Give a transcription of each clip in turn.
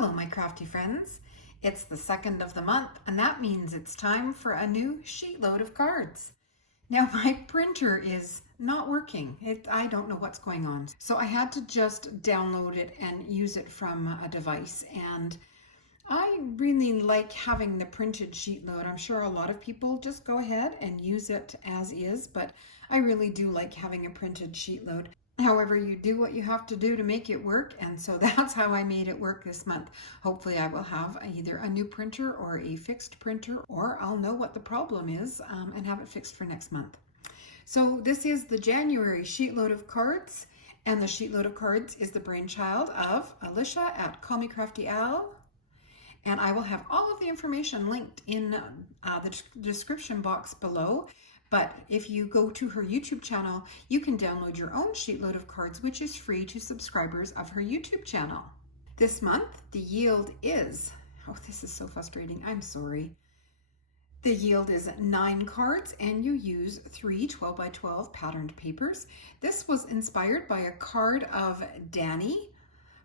Hello, my crafty friends. It's the 2nd of the month, and that means it's time for a new sheet load of cards. Now, my printer is not working. I don't know what's going on. So I had to just download it and use it from a device. And I really like having the printed sheet load. I'm sure a lot of people just go ahead and use it as is, but I really do like having a printed sheet load. However, you do what you have to do to make it work, and so that's how I made it work this month. Hopefully I will have either a new printer or a fixed printer, or I'll know what the problem is and have it fixed for next month. So this is the January sheet load of cards, and the sheet load of cards is the brainchild of Alicia at Call Me Crafty Al. And I will have all of the information linked in the description box below. But if you go to her YouTube channel, you can download your own sheet load of cards, which is free to subscribers of her YouTube channel. This month, the yield is, oh, this is so frustrating, I'm sorry. The yield is 9 cards, and you use 3 12x12 patterned papers. This was inspired by a card of Danni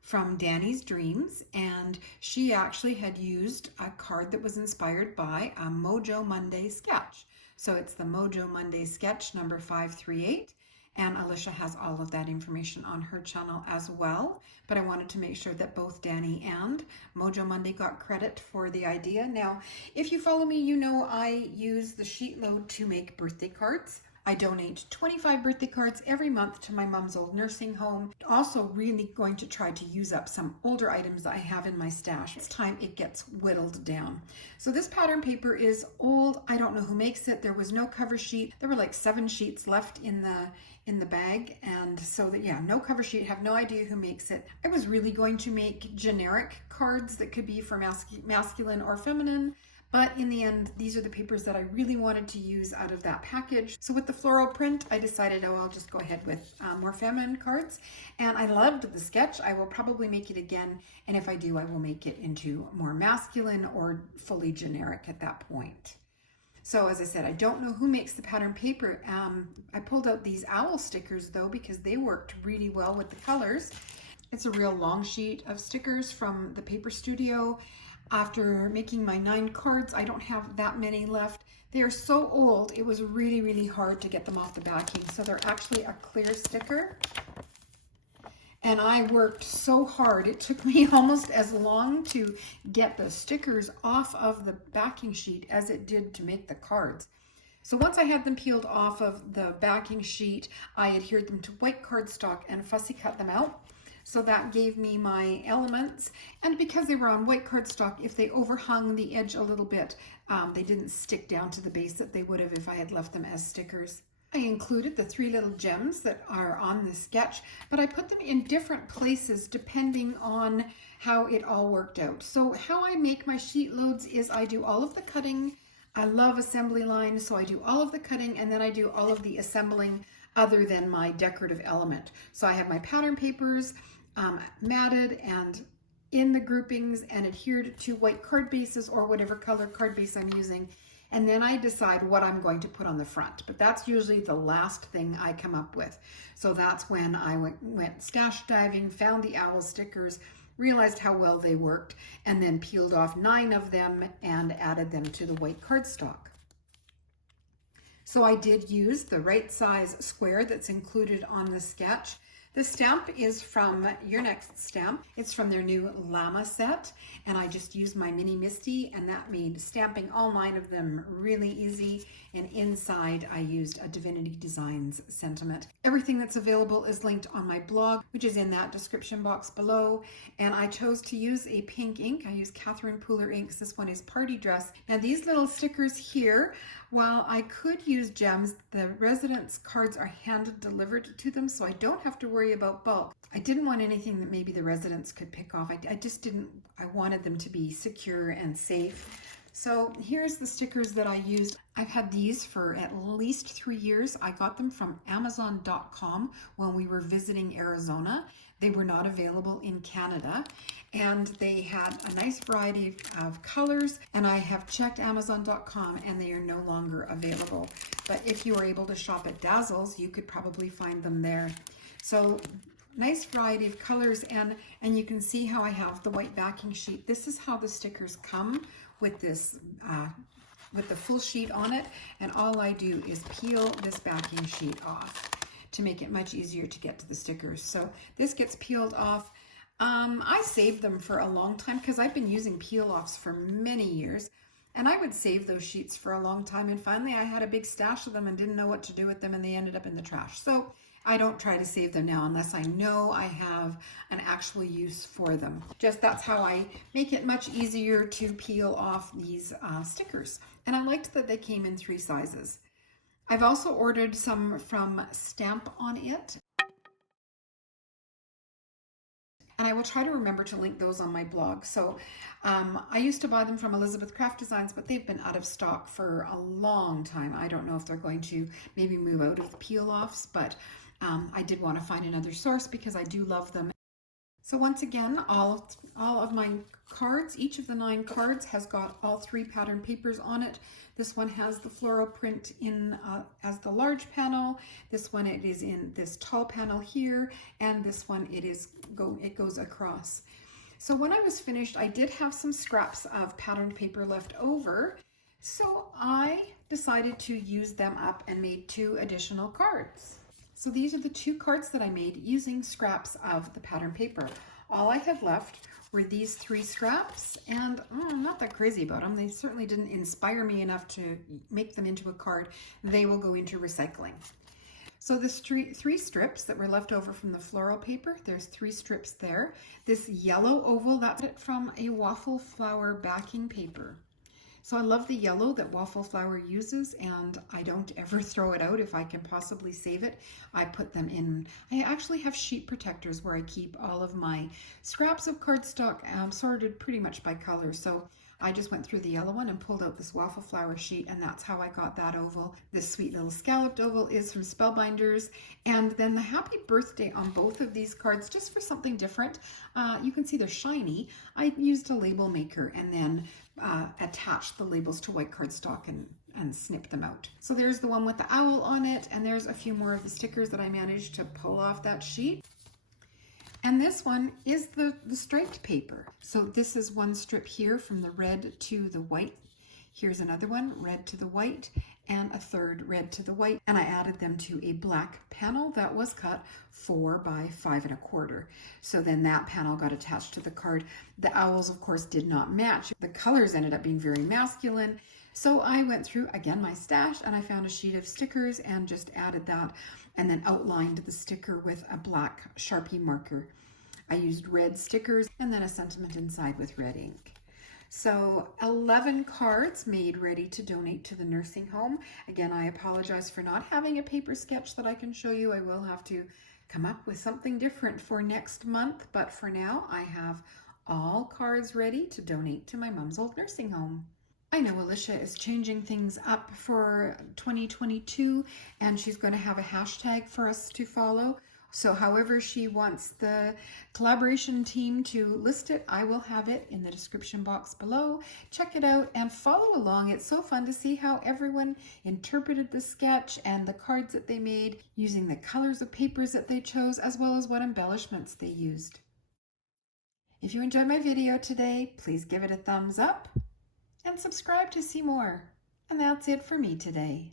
from Danni's Dreams, and she actually had used a card that was inspired by a MOJO Monday sketch. So it's the MOJO Monday sketch number 538, and Alicia has all of that information on her channel as well. But I wanted to make sure that both Danni and MOJO Monday got credit for the idea. Now, if you follow me, you know I use the sheet load to make birthday cards. I donate 25 birthday cards every month to my mom's old nursing home. Also really going to try to use up some older items that I have in my stash. It's time it gets whittled down. So this pattern paper is old. I don't know who makes it. There was no cover sheet. There were like 7 sheets left in the bag, and so that, yeah, no cover sheet. Have no idea who makes it. I was really going to make generic cards that could be for masculine or feminine. But in the end, these are the papers that I really wanted to use out of that package. So with the floral print, I decided, oh, I'll just go ahead with more feminine cards. And I loved the sketch. I will probably make it again. And if I do, I will make it into more masculine or fully generic at that point. So as I said, I don't know who makes the pattern paper. I pulled out these owl stickers though, because they worked really well with the colors. It's a real long sheet of stickers from the Paper Studio. After making my 9 cards, I don't have that many left. They are so old, it was really, really hard to get them off the backing. So they're actually a clear sticker. And I worked so hard. It took me almost as long to get the stickers off of the backing sheet as it did to make the cards. So once I had them peeled off of the backing sheet, I adhered them to white cardstock and fussy cut them out. So that gave me my elements, and because they were on white cardstock, if they overhung the edge a little bit, they didn't stick down to the base that they would have if I had left them as stickers. I included the 3 little gems that are on the sketch, but I put them in different places depending on how it all worked out. So how I make my sheet loads is I do all of the cutting. I love assembly lines, so I do all of the cutting, and then I do all of the assembling other than my decorative element. So I have my pattern papers matted and in the groupings and adhered to white card bases or whatever color card base I'm using. And then I decide what I'm going to put on the front, but that's usually the last thing I come up with. So that's when I went stash diving, found the owl stickers, realized how well they worked, and then peeled off 9 of them and added them to the white cardstock. So I did use the right size square that's included on the sketch. The stamp is from Your Next Stamp. It's from their new llama set, and I just used my mini Misty, and that made stamping all 9 of them really easy. And inside I used a Divinity Designs sentiment. Everything that's available is linked on my blog, which is in that description box below. And I chose to use a pink ink. I used Catherine Pooler inks. This one is Party Dress. Now these little stickers here, while I could use gems, the residence cards are hand delivered to them, so I don't have to worry about bulk. I didn't want anything that maybe the residents could pick off. I just didn't, I wanted them to be secure and safe. So here's the stickers that I used. I've had these for at least 3 years. I got them from Amazon.com when we were visiting Arizona. They were not available in Canada, and they had a nice variety of colors, and I have checked Amazon.com and they are no longer available. But if you are able to shop at Dazzle's, you could probably find them there. So nice variety of colors, and you can see how I have the white backing sheet. This is how the stickers come with this with the full sheet on it, and all I do is peel this backing sheet off to make it much easier to get to the stickers. So this gets peeled off. I saved them for a long time because I've been using peel-offs for many years, and I would save those sheets for a long time, and finally I had a big stash of them and didn't know what to do with them, and they ended up in the trash. So I don't try to save them now unless I know I have an actual use for them. Just that's how I make it much easier to peel off these stickers. And I liked that they came in 3 sizes. I've also ordered some from Stamp On It, and I will try to remember to link those on my blog. So I used to buy them from Elizabeth Craft Designs, but they've been out of stock for a long time. I don't know if they're going to maybe move out of the peel-offs, but I did want to find another source because I do love them. So once again, all of my cards, each of the 9 cards has got all 3 pattern papers on it. This one has the floral print in as the large panel. This one it is in this tall panel here, and this one it goes across. So when I was finished, I did have some scraps of patterned paper left over, so I decided to use them up and made 2 additional cards. So these are the 2 cards that I made using scraps of the pattern paper. All I have left were these 3 scraps, and I'm not that crazy about them. They certainly didn't inspire me enough to make them into a card. They will go into recycling. So the 3 strips that were left over from the floral paper, there's 3 strips there. This yellow oval, that's it from a waffle flower backing paper. So I love the yellow that Waffle Flower uses, and I don't ever throw it out if I can possibly save it. I put them in, I actually have sheet protectors where I keep all of my scraps of cardstock sorted pretty much by color. So I just went through the yellow one and pulled out this Waffle Flower sheet, and that's how I got that oval. This sweet little scalloped oval is from Spellbinders, and then the happy birthday on both of these cards, just for something different. You can see they're shiny. I used a label maker and then attached the labels to white cardstock and snip them out. So there's the one with the owl on it, and there's a few more of the stickers that I managed to pull off that sheet. And this one is the striped paper. So this is one strip here from the red to the white. Here's another one, red to the white, and a third red to the white. And I added them to a black panel that was cut 4 by 5 1/4. So then that panel got attached to the card. The owls, of course, did not match. The colors ended up being very masculine. So I went through, again, my stash, and I found a sheet of stickers and just added that, and then outlined the sticker with a black Sharpie marker. I used red stickers and then a sentiment inside with red ink. So 11 cards made ready to donate to the nursing home. Again, I apologize for not having a paper sketch that I can show you. I will have to come up with something different for next month, but for now I have all cards ready to donate to my mom's old nursing home. I know Alicia is changing things up for 2022, and she's going to have a hashtag for us to follow. So however she wants the collaboration team to list it, I will have it in the description box below. Check it out and follow along. It's so fun to see how everyone interpreted the sketch and the cards that they made using the colors of papers that they chose, as well as what embellishments they used. If you enjoyed my video today, please give it a thumbs up and subscribe to see more. And that's it for me today.